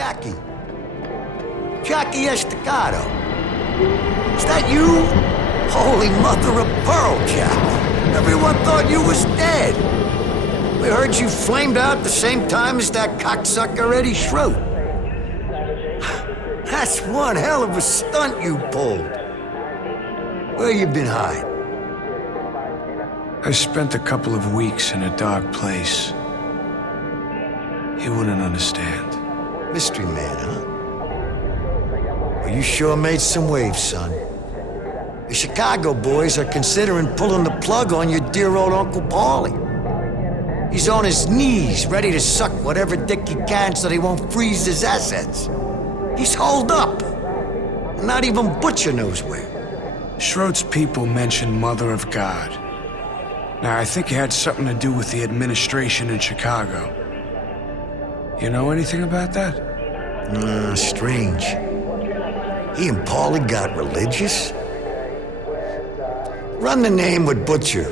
Jackie. Jackie Estacado. Is that you? Holy mother of pearl, Jack. Everyone thought you was dead. We heard you flamed out at the same time as that cocksucker Eddie Schroet. That's one hell of a stunt you pulled. Where you been hiding? I spent a couple of weeks in a dark place. You wouldn't understand. Mystery man, huh? Well, you sure made some waves, son. The Chicago boys are considering pulling the plug on your dear old Uncle Paulie. He's on his knees, ready to suck whatever dick he can so they won't freeze his assets. He's holed up. Not even Butcher knows where. Schroet's people mentioned Mother of God. Now, I think it had something to do with the administration in Chicago. You know anything about that? Strange. He and Paulie got religious? Run the name with Butcher.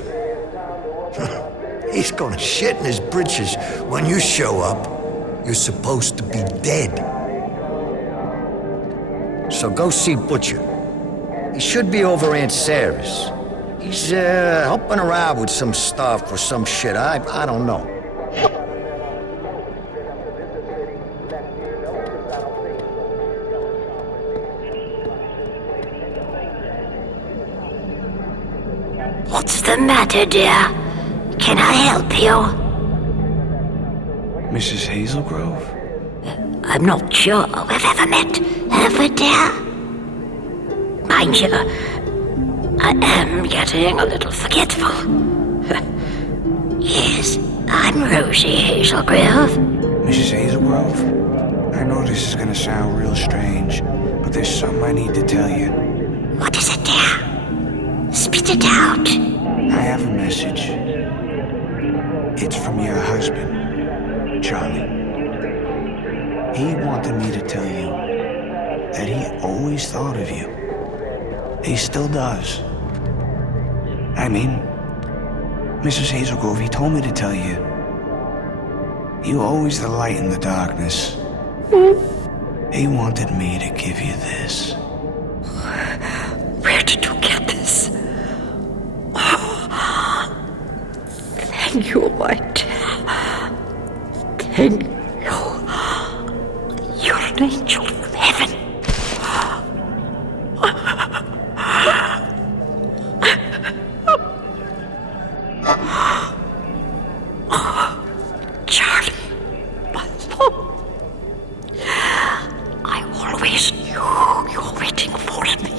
He's gonna shit in his britches when you show up. You're supposed to be dead. So go see Butcher. He should be over Aunt Sarah's. He's, helping her out with some stuff or some shit. I don't know. What's the matter, dear? Can I help you? Mrs. Hazelgrove? I'm not sure we've ever met, have we, dear? Mind you, I am getting a little forgetful. Yes, I'm Rosie Hazelgrove. Mrs. Hazelgrove? I know this is gonna sound real strange, but there's something I need to tell you. What is it, dear? Spit it out. I have a message. It's from your husband, Charlie. He wanted me to tell you that he always thought of you. He still does. I mean, Mrs. Hazelgrove, he told me to tell you, you're always the light in the darkness. He wanted me to give you this. Where did you get this? Oh, thank you, my dear. Thank you. You're an angel from heaven. Charlie, my love. I always knew you were waiting for me.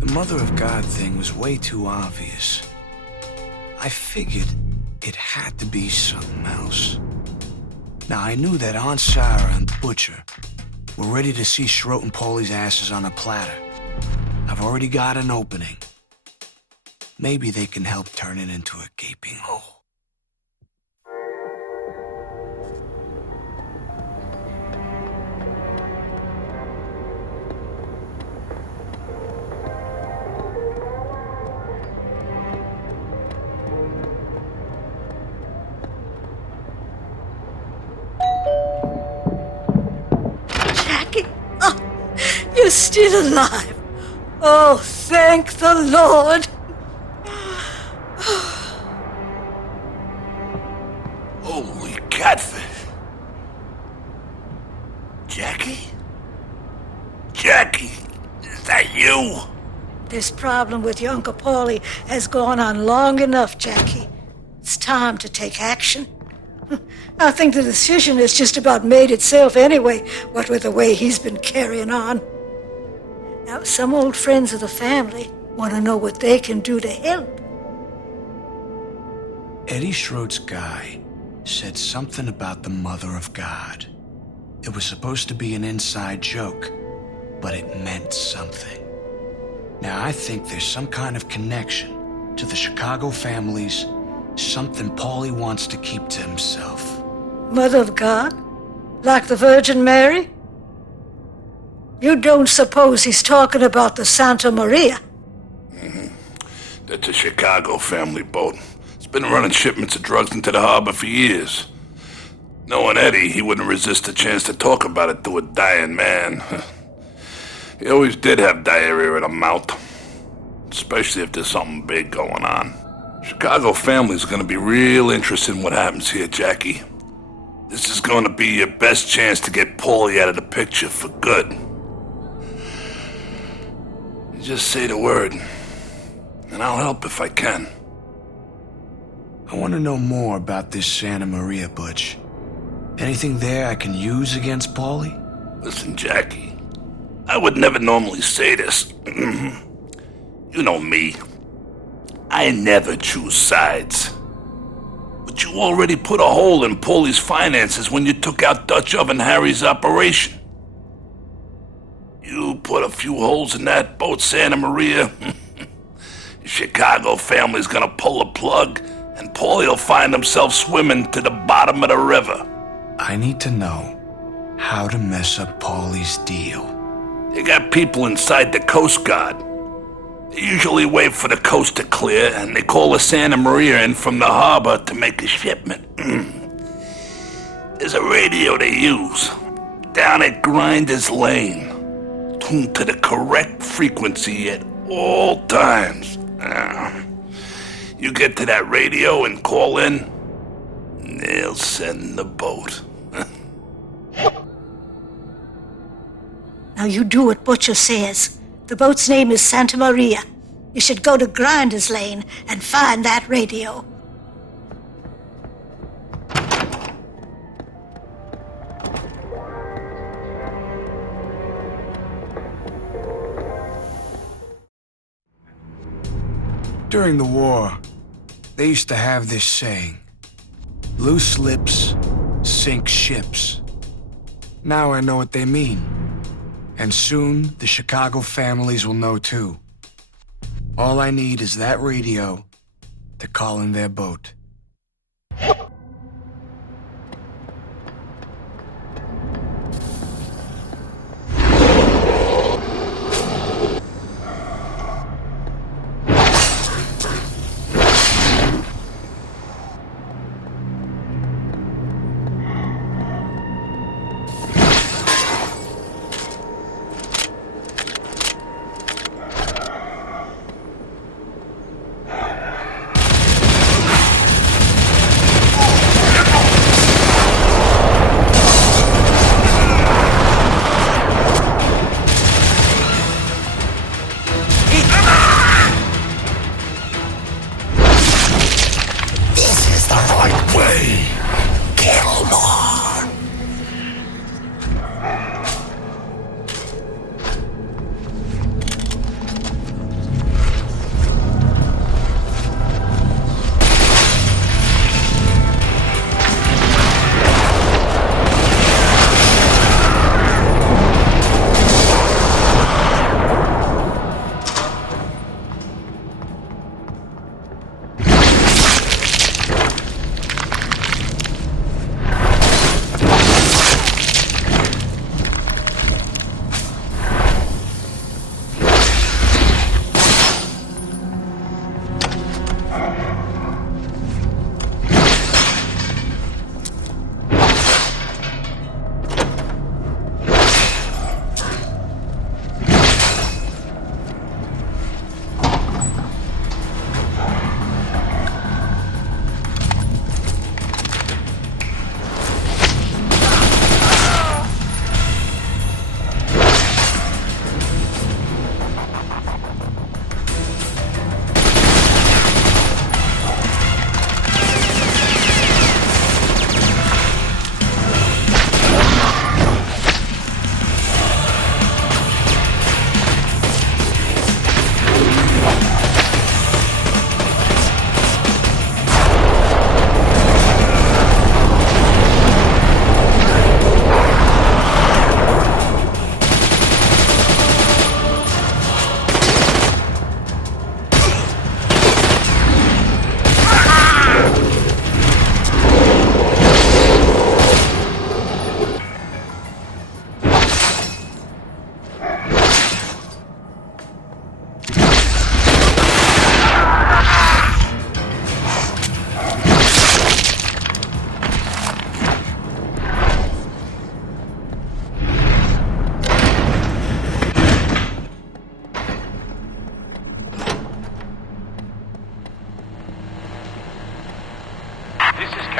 The Mother of God thing was way too obvious. I figured it had to be something else. Now, I knew that Aunt Sarah and Butcher were ready to see Schroet and Paulie's asses on a platter. I've already got an opening. Maybe they can help turn it into a gaping hole. You're still alive. Oh, thank the Lord. Holy catfish. Jackie? Jackie, is that you? This problem with your Uncle Paulie has gone on long enough, Jackie. It's time to take action. I think the decision has just about made itself anyway, what with the way he's been carrying on. Now, some old friends of the family want to know what they can do to help. Eddie Schroed's guy said something about the Mother of God. It was supposed to be an inside joke, but it meant something. Now, I think there's some kind of connection to the Chicago families, something Paulie wants to keep to himself. Mother of God? Like the Virgin Mary? You don't suppose he's talking about the Santa Maria? That's a Chicago family boat. It's been running shipments of drugs into the harbor for years. Knowing Eddie, he wouldn't resist a chance to talk about it to a dying man. He always did have diarrhea in the mouth, especially if there's something big going on. Chicago family's gonna be real interested in what happens here, Jackie. This is gonna be your best chance to get Paulie out of the picture for good. You just say the word, and I'll help if I can. I want to know more about this Santa Maria, Butch. Anything there I can use against Paulie? Listen, Jackie, I would never normally say this. You know me. I never choose sides. But you already put a hole in Paulie's finances when you took out Dutch Oven Harry's operation. You put a few holes in that boat, Santa Maria. The Chicago family's gonna pull the plug, and Paulie'll find himself swimming to the bottom of the river. I need to know how to mess up Paulie's deal. They got people inside the Coast Guard. They usually wait for the coast to clear, and they call the Santa Maria in from the harbor to make a shipment. There's a radio they use down at Grinder's Lane, tuned to the correct frequency at all times. You get to that radio and call in, and they'll send the boat. Now you do what Butcher says. The boat's name is Santa Maria. You should go to Grinder's Lane and find that radio. During the war, they used to have this saying, loose lips sink ships. Now I know what they mean. And soon, the Chicago families will know too. All I need is that radio to call in their boat.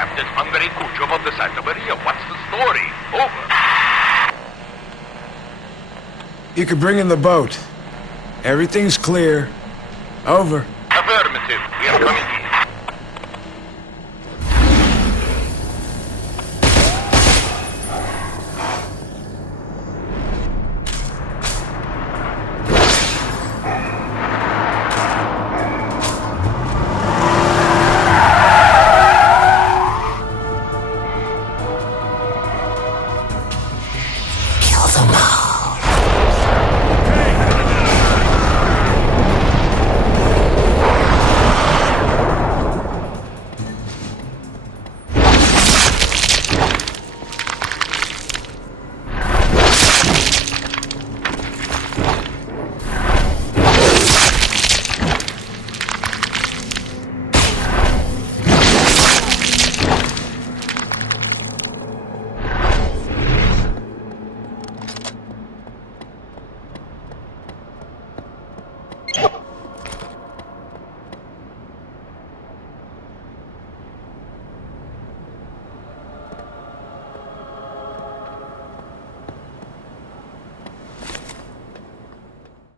Captain Andrei Kuchov of the Santa Maria. What's the story? Over. You could bring in the boat. Everything's clear. Over. Affirmative. We are coming in.